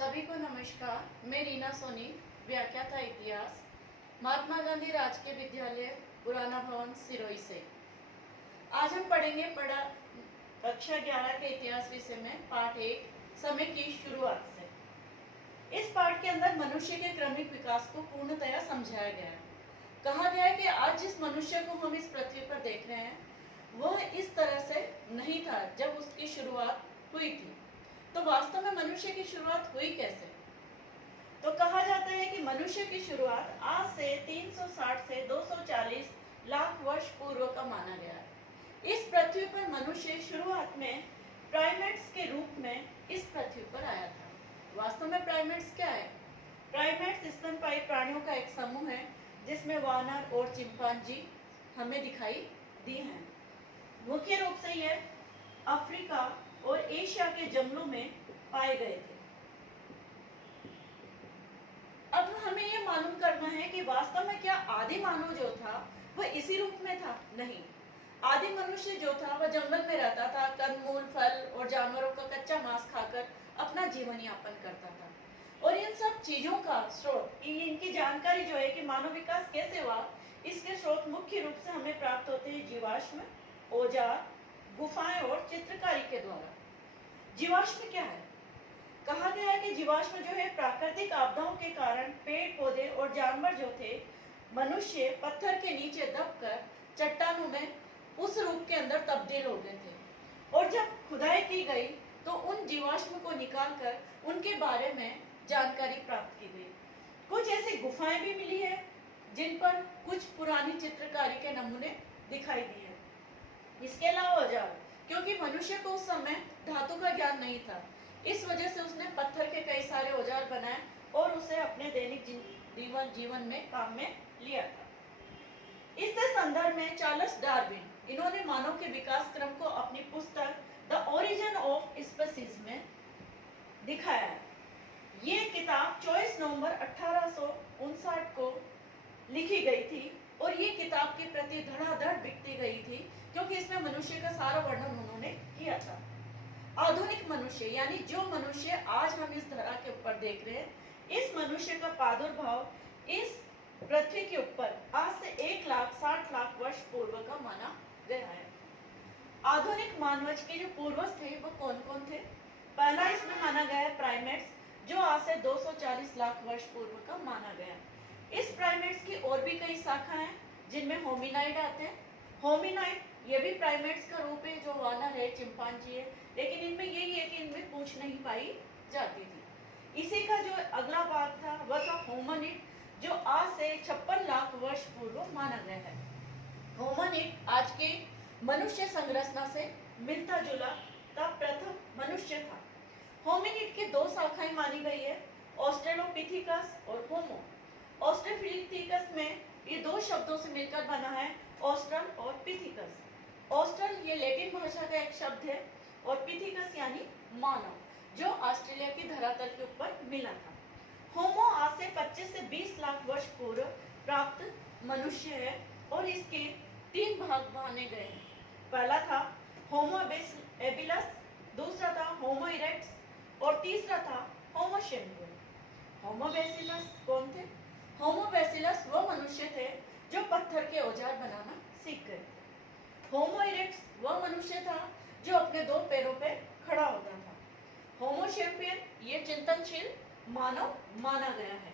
सभी को नमस्कार। मैं रीना सोनी, व्याख्याता इतिहास, महात्मा गांधी राजकीय विद्यालय पुराना भवन सिरोही से। आज हम पढ़ेंगे कक्षा 11 के इतिहास विषय में पाठ 1 समय की शुरुआत से। इस पाठ के अंदर मनुष्य के क्रमिक विकास को पूर्णतया समझाया गया है। कहा गया है कि आज जिस मनुष्य को हम इस पृथ्वी पर देख रहे हैं वह इस तरह से नहीं था जब उसकी शुरुआत हुई थी। तो वास्तव में मनुष्य की शुरुआत हुई कैसे? तो कहा जाता है कि मनुष्य की शुरुआत आज से 360 से 240 लाख वर्ष पूर्व का माना गया है। इस पृथ्वी पर मनुष्य शुरुआत में प्राइमेट्स के रूप में इस पृथ्वी पर आया था। वास्तव में प्राइमेट्स क्या है? प्राइमेट्स स्तनपायी प्राणियों का एक समूह है जिसमें वानर और चिंपांजी हमें दिखाई दी हैं। मुख्य रूप से यह अफ्रीका और एशिया के जंगलों में पाए गए थे। अब हमें यह मालूम करना है कि वास्तव में क्या आदि मानव जो था वह इसी रूप में था? नहीं। आदि मनुष्य जो था वह जंगल में रहता था, कंदमूल, फल और जानवरों का कच्चा मांस खाकर अपना जीवन यापन करता था। और इन सब चीजों का स्रोत, इनकी जानकारी जो है कि मानव विकास कैसे हुआ, इसके स्रोत मुख्य रूप से हमें प्राप्त होते हैं जीवाश्म, औजार, गुफाएं और चित्रकारी के द्वारा। जीवाश्म क्या है? कहा गया है कि जीवाश्म जो है प्राकृतिक आपदाओं के कारण पेड़ पौधे और जानवर जो थे, मनुष्य पत्थर के नीचे दबकर चट्टानों में उस रूप के अंदर तब्दील हो गए थे। और जब खुदाई की गई तो उन जीवाश्म को निकालकर उनके बारे में जानकारी प्राप्त की गई। कुछ ऐसी गुफाएं भी मिली है जिन पर कुछ पुरानी चित्रकारी के नमूने दिखाई दिए। इसके अलावा औजार, क्योंकि मनुष्य को उस समय धातु का ज्ञान नहीं था, इस वजह से उसने पत्थर के कई सारे औजार बनाए और उसे अपने दैनिक जीवन में काम में लिया था। इस संदर्भ में चार्ल्स डार्विन, इन्होंने मानव के विकास क्रम को अपनी पुस्तक द ओरिजिन ऑफ स्पीसीज में दिखाया है। ये किताब 24 नवंबर 1859 को लिखी गई थी और ये किताब की प्रति धड़ाधड़ बिकती गई थी क्योंकि इसमें मनुष्य का सारा वर्णन उन्होंने किया था। आधुनिक मनुष्य यानी जो मनुष्य आज हम इस धरा के ऊपर देख रहे हैं, इस मनुष्य का प्रादुर्भाव इस पृथ्वी के ऊपर आज से 1,60,00,000 वर्ष पूर्व का माना गया है। आधुनिक मानवज के जो पूर्वज थे वो कौन कौन थे? पहला इसमें माना गया है प्राइमेट्स, जो आज से 240 लाख वर्ष पूर्व का माना गया है। इस प्राइमेट्स की और भी कई शाखा हैं जिनमें होमिनाइड आते हैं। होमिनाइड ये भी प्राइमेट्स का रूप है, जो वानर है, चिंपांजी है, लेकिन इनमें यही है कि इनमें पूंछ नहीं पाई जाती थी। इसी का जो अगला भाग था वह था होमिनिड, जो आज से 56 लाख वर्ष पूर्व माना गया है। होमिनिड आज के मनुष्य संरचना से मिलता जुला प्रथम मनुष्य था। होमिनिड की दो शाखाएं मानी गई है, ऑस्ट्रेलोपिथिकस और होमो। ऑस्ट्रेलोपिथिकस में ये दो शब्दों से मिलकर बना है, ऑस्ट्रल और पिथिकस। ऑस्ट्रल ये लैटिन भाषा का एक शब्द है और पिथिकस यानी मानव, जो ऑस्ट्रेलिया की धरातल के ऊपर मिला था। होमो आज से 25 से 20 लाख वर्ष पूर्व प्राप्त मनुष्य है और इसके 3 भाग माने गए हैं। पहला था होमो एबिलस, दूसरा था होमो इरेक्टस और तीसरा था होमो सेपियन। होमो बेसिलस कौन थे? होमो बेसिलस वो मनुष्य थे जो पत्थर के औजार बनाना सीख गए थे। होमो इरेक्टस वह मनुष्य था जो अपने 2 पैरों पे खड़ा होता था। होमो सेपियन ये चिंतनशील मानव माना गया है।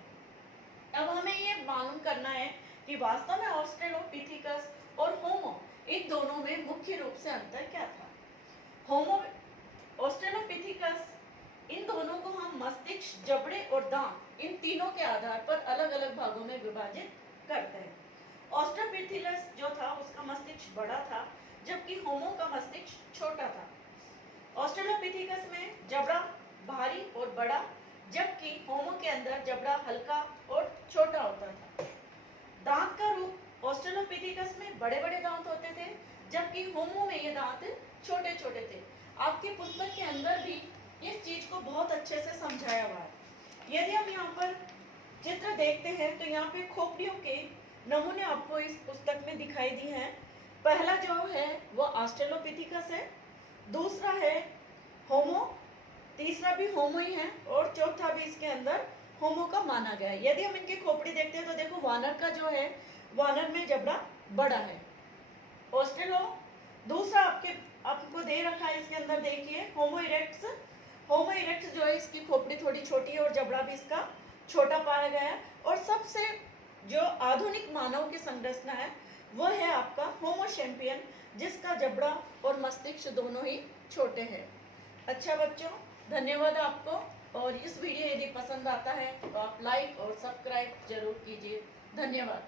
अब हमें ये मालूम करना है कि वास्तव में ऑस्ट्रेलोपिथिकस और होमो इन दोनों में मुख्य रूप से अंतर क्या था। होमो ऑस्ट्रेलोपिथिकस, इन दोनों को हम मस्तिष्क, जबड़े और दांत, इन तीनों के आधार पर अलग अलग भागों में विभाजित करते हैं। ऑस्ट्रोपिथिकस जो था उसका मस्तिष्क बड़ा था, जबकि होमो का मस्तिष्क छोटा था। ऑस्ट्रेलोपिथिकस में जबड़ा भारी और बड़ा, जबकि होमो के अंदर जबड़ा हल्का और छोटा होता था। दांत का रूप ऑस्ट्रेलोपिथिकस में बड़े बड़े दांत होते थे, जबकि होमो में ये दांत छोटे छोटे थे। आपकी पुस्तक के अंदर भी इस चीज को बहुत अच्छे से समझाया हुआ है। यदि हम यहाँ पर चित्र देखते हैं तो यहाँ पे खोपड़ियों के नमूने आपको इस पुस्तक में दिखाई दी हैं। पहला जो है वो ऑस्ट्रेलोपिथिकस है, दूसरा है होमो तीसरा भी होमो ही है और चौथा भी इसके अंदर होमो का माना गया है। यदि हम इनकी खोपड़ी देखते हैं तो देखो वानर का जो है, वानर में जबड़ा बड़ा है। ऑस्ट्रेलो दूसरा आपको दे रखा है इसके अंदर, देखिए होमो इरेक्ट्स। होमो इरेक्ट्स जो है इसकी खोपड़ी थोड़ी छोटी है और जबड़ा भी इसका छोटा पाया गया है। और सबसे जो आधुनिक मानव की संरचना है वो है आपका होमो सैपियन, जिसका जबड़ा और मस्तिष्क दोनों ही छोटे हैं। अच्छा बच्चों, धन्यवाद आपको। और इस वीडियो यदि पसंद आता है तो आप लाइक और सब्सक्राइब जरूर कीजिए। धन्यवाद।